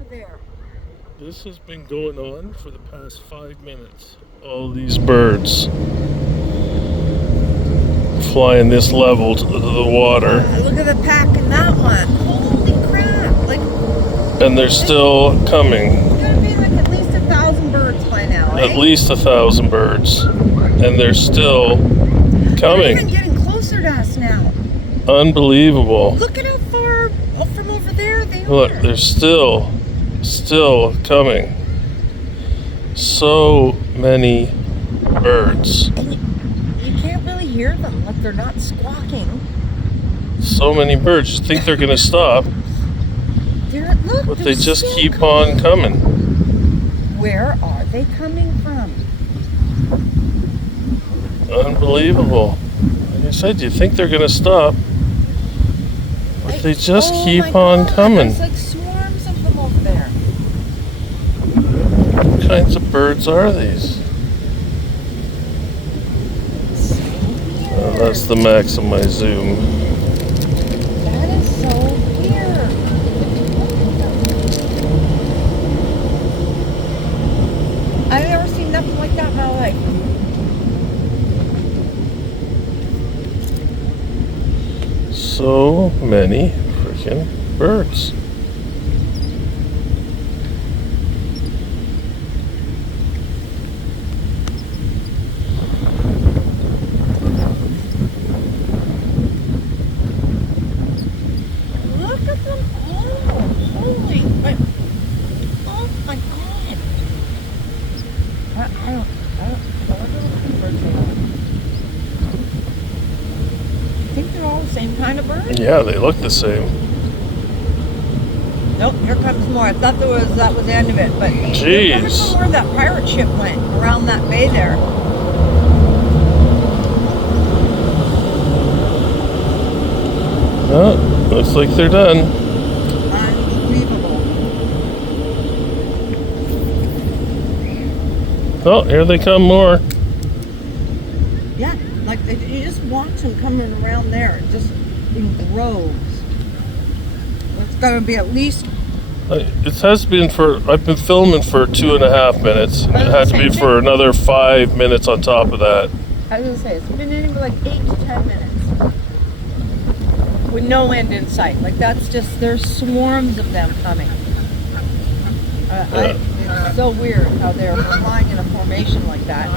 over there. This has been going on for the past 5 minutes. All these birds flying this level to the water, Look at the pack in that one. Holy crap! Like, and they're still coming. it's gotta be like at least 1,000 birds by now, eh? At least 1,000 birds, and they're still They're even coming. getting closer to us now. Unbelievable. Look at how far from over there they Look, are. they're still coming. So many birds. And you can't really hear them. Like, they're not squawking. So many birds. You think they're going to stop, Look, but they're they just still keep coming. on coming. Where are they coming from? Unbelievable. Like I said, you think they're going to stop, but they just Oh keep my on God, coming. There's like swarms of them over there. What kinds of birds are these? So Oh, weird. that's the max of my zoom. That is so weird. I've never seen nothing like that in my life. So many freaking birds. Look at them all. Holy. Oh my God. I wonder what kind of birds they are. I think they're all the same kind of bird. Yeah, they look the same. Nope, here comes more. I thought that was the end of it, but Jeez. here comes some where that pirate ship went around that bay there. Oh, looks like they're done. Unbelievable. Oh, here they come more. Yeah, like you just watch them coming around there, just in groves. It's gonna be at least. It has been I've been filming for 2.5 minutes. It had to be for another 5 minutes on top of that. I was gonna say it's been anywhere like 8 to 10 minutes with no end in sight. Like there's swarms of them coming. It's so weird how they're flying in a formation like that.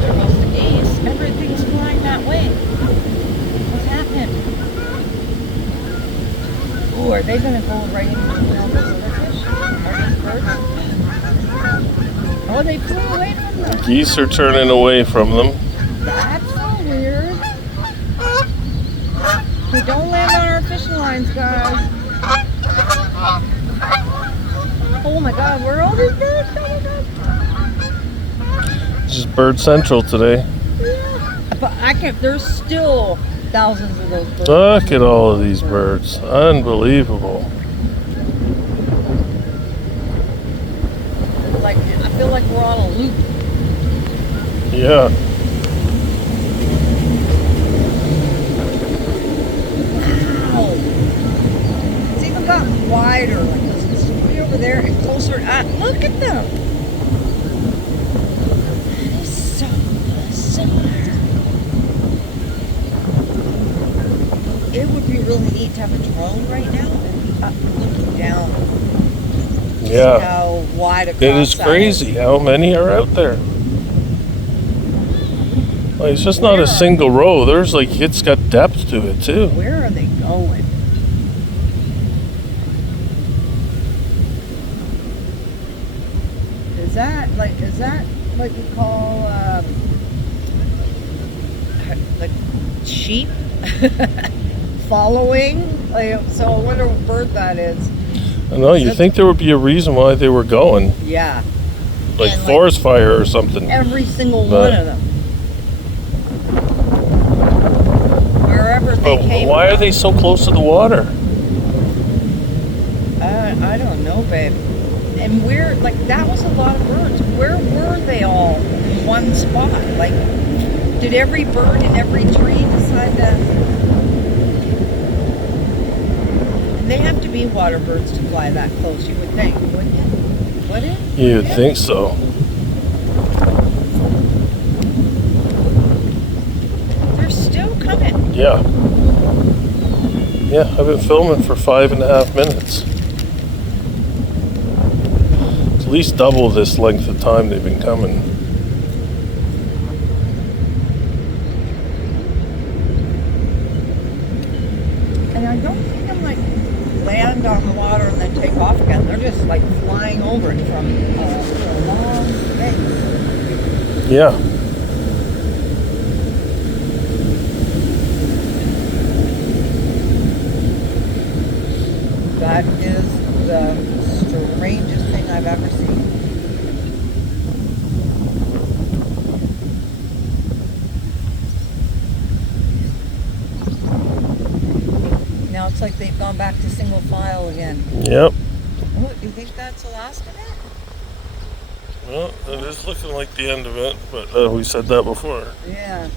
There goes the geese. Everything's flying that way. What's happening? Ooh, are they gonna go right in between all those other fish? Are these birds? Oh, they flew away from them. Geese are turning away from them. That's so weird. We don't land on our fishing lines, guys. Oh my God, where are all these birds coming from? This is Bird Central today. Yeah. But I can't, there's still thousands of those birds. Look at all of these birds. Unbelievable. Like, I feel like we're on a loop. Yeah. Wow. It's even gotten wider. Like, it's way over there and closer. Look at them. That is so bizarre. It would be really neat to have a drone right now and be up looking down. See Yeah. how wide across It is that crazy how many are out there. Like, it's just not a single row. There's it's got depth to it too. Where are they going? Is that what you call like sheep following? Like, so I wonder what bird that is. I know, you think there would be a reason why they were going. Yeah, Like And, forest fire or something. every single But- one of them. Wherever they But came why are from. they so close to the water? I don't know, babe. And that was a lot of birds. Where were they all in one spot? Like, did every bird in every tree decide to They have to be water birds to fly that close, you would think, wouldn't you? Would it? You'd Yeah. think so. They're still coming. Yeah. Yeah, I've been filming for 5.5 minutes. It's at least double this length of time they've been coming. And I don't see them like land on the water and then take off again. They're just like flying over it from a long space. Yeah. That is the strangest thing I've ever seen. Now it's like they've gone back to single file again. Yep. Oh, do you think that's the last of it? Well, it is looking like the end of it, but we said that before. Yeah.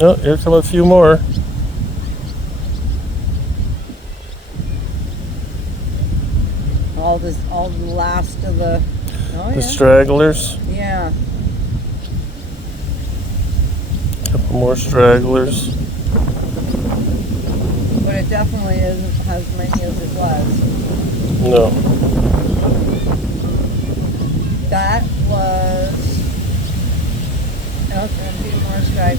Oh, here come a few more. All the last of the. Oh The yeah. stragglers. Yeah. Couple more stragglers. But it definitely isn't as many as it was. No. That was. Oh, and a few more stragglers.